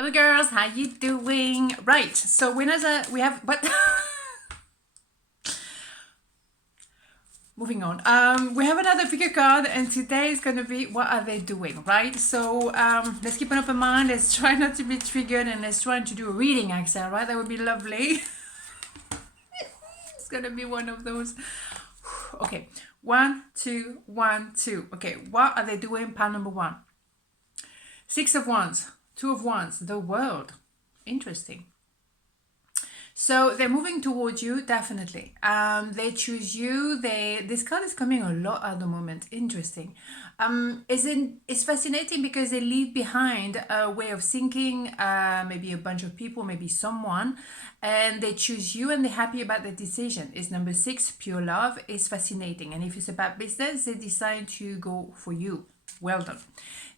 Hello girls, how you doing? Right, so we have but moving on. We have another figure card, and today is gonna be what are they doing, right? So let's keep an open mind. Let's try not to be triggered, and let's try to do a reading, Axelle. Right, that would be lovely. It's gonna be one of those. Okay, 1, 2, 1, 2. Okay, what are they doing? Pile number 1. 6 of Wands, 2 of Wands, the world. Interesting. So they're moving towards you, definitely. They choose you. This card is coming a lot at the moment. Interesting. It's fascinating because they leave behind a way of thinking, maybe a bunch of people, maybe someone, and they choose you and they're happy about the decision. It's number 6, pure love. Is fascinating. And if it's about business, they decide to go for you. Well done.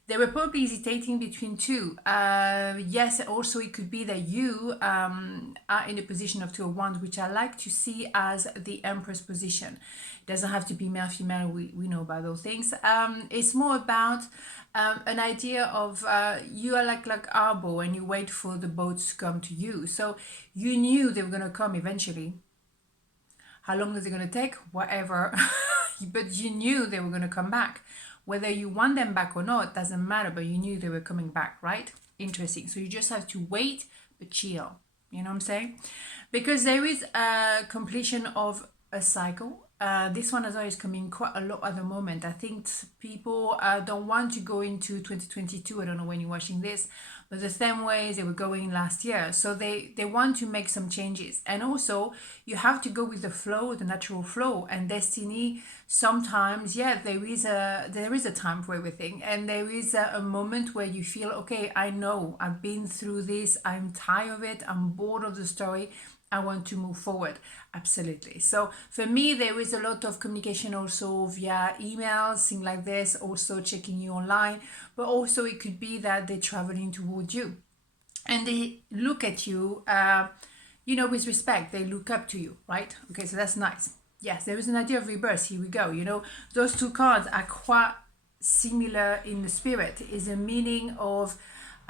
They were probably hesitating between two. Yes, also it could be that you are in a position of 2 of Wands, which I like to see as the Empress position. It doesn't have to be male, female, we know about those things. It's more about an idea of you are like our boat and you wait for the boats to come to you. So you knew they were going to come eventually. How long is it going to take? Whatever. But you knew they were going to come back. Whether you want them back or not doesn't matter, but you knew they were coming back, right? Interesting. So you just have to wait, but chill. You know what I'm saying? Because there is a completion of a cycle. This one as well is coming quite a lot at the moment. I think people don't want to go into 2022. I don't know when you're watching this, but the same way they were going last year. So they want to make some changes. And also you have to go with the flow, the natural flow. And destiny, sometimes, yeah, there is a time for everything. And there is a moment where you feel, okay, I know I've been through this. I'm tired of it. I'm bored of the story. I want to move forward. Absolutely. So for me, there is a lot of communication also via emails, things like this, also checking you online, but also it could be that they're traveling towards you and they look at you, with respect. They look up to you, right? Okay, so that's nice. Yes, there is an idea of rebirth. Here we go. Those two cards are quite similar in the spirit. Is a meaning of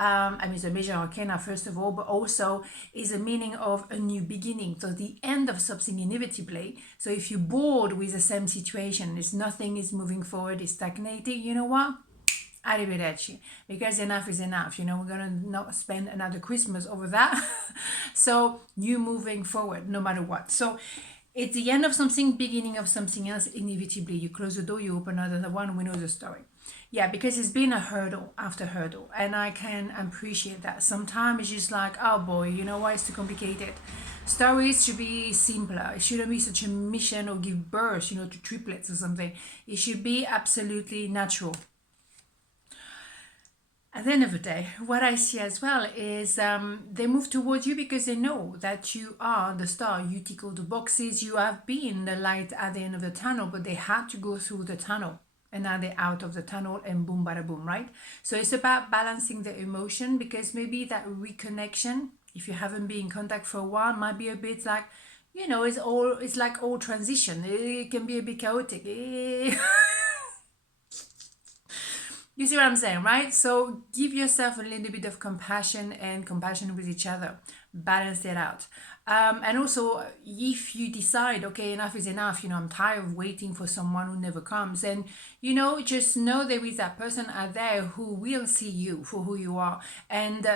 it's a major arcana first of all, but also is a meaning of a new beginning. So the end of something inevitably. So if you're bored with the same situation, it's nothing is moving forward, it's stagnating, you know what? Arrivederci, because enough is enough. We're gonna not spend another Christmas over that. So you moving forward no matter what. So it's the end of something, beginning of something else. Inevitably, you close the door, you open another one. We know the story. Yeah, because it's been a hurdle after hurdle, and I can appreciate that. Sometimes it's just like, oh boy, you know why it's too complicated. Stories should be simpler. It shouldn't be such a mission or give birth, to triplets or something. It should be absolutely natural. At the end of the day, what I see as well is they move towards you because they know that you are the star. You tick all the boxes. You have been the light at the end of the tunnel, but they had to go through the tunnel. And now they're out of the tunnel and boom, bada boom, right? So it's about balancing the emotion, because maybe that reconnection, if you haven't been in contact for a while, might be a bit like, it's like all transition. It can be a bit chaotic. You see what I'm saying, right? So give yourself a little bit of compassion with each other. Balance it out. And also, if you decide, okay, enough is enough, I'm tired of waiting for someone who never comes, and, just know there is that person out there who will see you for who you are. And,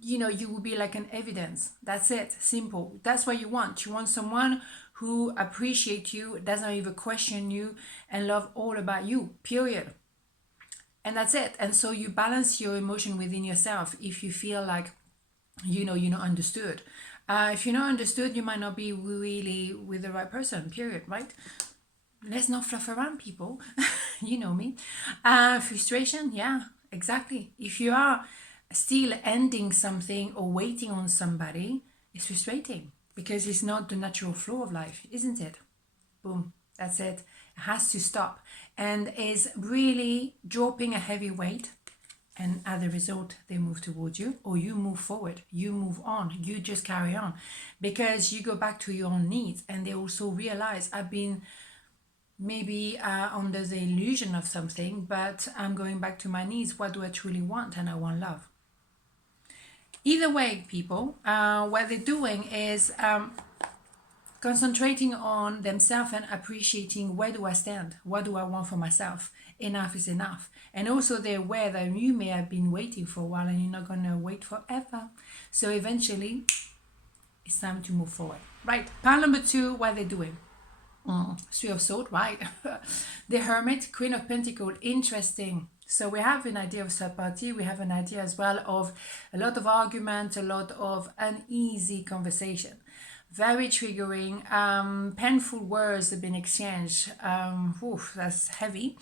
you will be like an evidence. That's it. Simple. That's what you want. You want someone who appreciates you, doesn't even question you, and love all about you, period. And that's it. And so you balance your emotion within yourself. If you feel like, you're not understood. If you're not understood, you might not be really with the right person, period, right? Let's not fluff around, people. You know me. Frustration, yeah, exactly. If you are still ending something or waiting on somebody, it's frustrating because it's not the natural flow of life, isn't it? Boom, that's it. It has to stop, and is really dropping a heavy weight, and as a result they move towards you, or you move forward, you move on, you just carry on, because you go back to your own needs. And they also realize, I've been maybe under the illusion of something, but I'm going back to my needs. What do I truly want? And I want love. Either way, people, what they're doing is concentrating on themselves and appreciating, where do I stand? What do I want for myself? Enough is enough. And also they're aware that you may have been waiting for a while and you're not going to wait forever. So eventually it's time to move forward. Right. Pile number 2, what they're doing. Three of Swords, right? The Hermit, Queen of Pentacles, interesting. So we have an idea of third party. We have an idea as well of a lot of argument, a lot of uneasy conversation. Very triggering, painful words have been exchanged. That's heavy.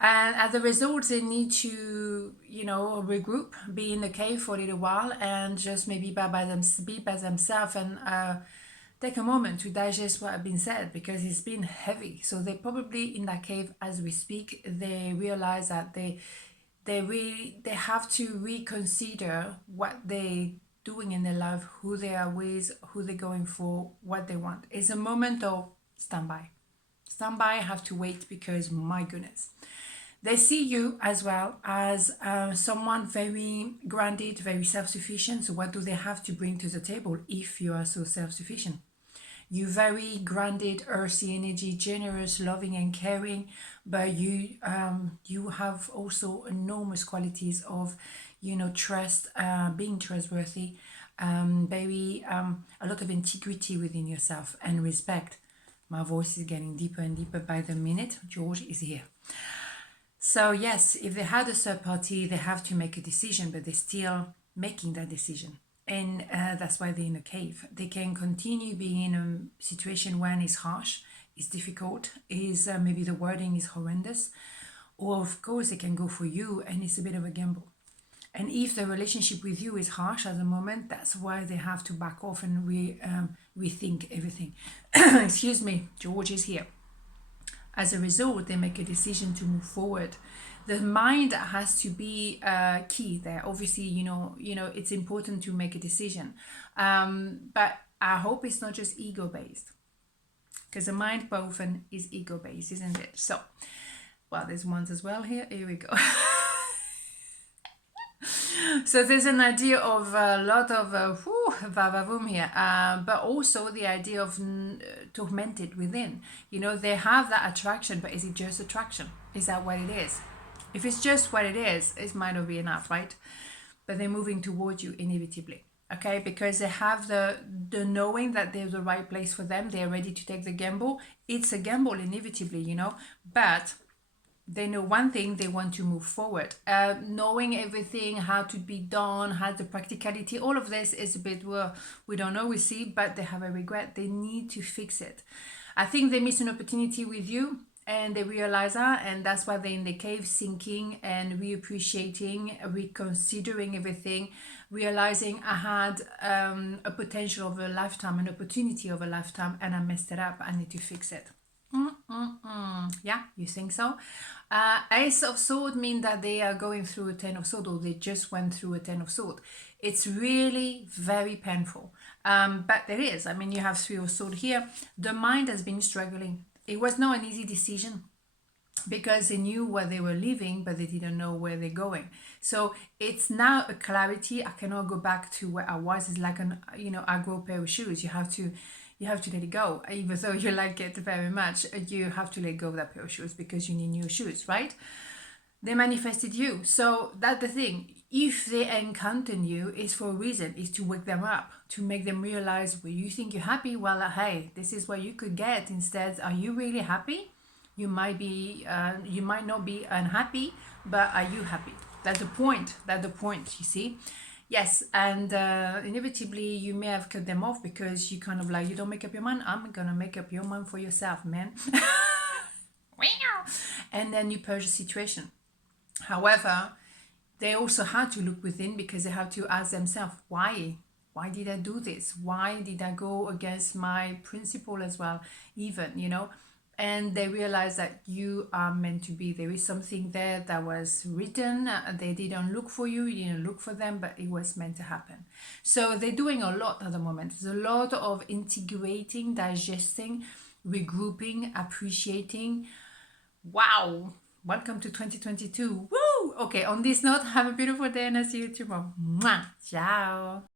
And as a result, they need to, regroup, be in the cave for a little while and just maybe be by themselves and take a moment to digest what has been said, because it's been heavy. So they're probably in that cave as we speak. They realize that they have to reconsider what they doing in their life, who they are with, who they're going for, what they want. It's a moment of standby. Standby, have to wait, because my goodness. They see you as well as someone very grounded, very self-sufficient. So what do they have to bring to the table if you are so self-sufficient? You very grounded, earthy energy, generous, loving and caring, but you have also enormous qualities of, trust, being trustworthy, very a lot of integrity within yourself and respect. My voice is getting deeper and deeper by the minute. George is here. So yes, if they had a third party, they have to make a decision, but they're still making that decision. And that's why they're in a cave. They can continue being in a situation when it's harsh, it's difficult, is maybe the wording is horrendous, or of course they can go for you and it's a bit of a gamble. And if the relationship with you is harsh at the moment, that's why they have to back off and rethink everything. Excuse me, George is here. As a result, they make a decision to move forward. The mind has to be key there. Obviously, it's important to make a decision. But I hope it's not just ego-based, because the mind quite often is ego-based, isn't it? So, well, there's ones as well here. Here we go. So there's an idea of a lot of va-va-voom here, but also the idea of tormented within. They have that attraction, but is it just attraction? Is that what it is? If it's just what it is, it might not be enough, right? But they're moving towards you inevitably, okay? Because they have the knowing that there's the right place for them. They're ready to take the gamble. It's a gamble inevitably, but they know one thing, they want to move forward. Knowing everything, how to be done, how the practicality, all of this is a bit, we don't know, we see, but they have a regret. They need to fix it. I think they miss an opportunity with you and they realize that, and that's why they're in the cave, sinking and reappreciating, reconsidering everything, realizing I had a potential of a lifetime, an opportunity of a lifetime, and I messed it up. I need to fix it. Yeah, you think so? Ace of Swords mean that they are going through a Ten of Swords, or they just went through a Ten of Swords. It's really very painful. But there is. You have Three of Swords here. The mind has been struggling. It was not an easy decision, because they knew where they were living, but they didn't know where they're going. So it's now a clarity. I cannot go back to where I was. It's like an, I grow a pair of shoes. You have to let it go. Even though you like it very much, you have to let go of that pair of shoes because you need new shoes, right? They manifested you. So that's the thing. If they encounter you, it's for a reason. It's to wake them up, to make them realize, well, you think you're happy? Well, hey, this is what you could get instead. Are you really happy? You might not be unhappy, but are you happy? That's the point. You see? Yes, and inevitably you may have cut them off because you kind of like, you don't make up your mind. I'm gonna make up your mind for yourself, man. And then you purge the situation. However, they also had to look within, because they have to ask themselves, why did I do this? Why did I go against my principle as well, even, and they realize that you are meant to be. There is something there that was written. They didn't look for you, you didn't look for them, but it was meant to happen. So they're doing a lot at the moment. There's a lot of integrating, digesting, regrouping, appreciating. Wow, welcome to 2022. Woo! Okay, on this note, have a beautiful day and I'll see you tomorrow. Mwah! Ciao!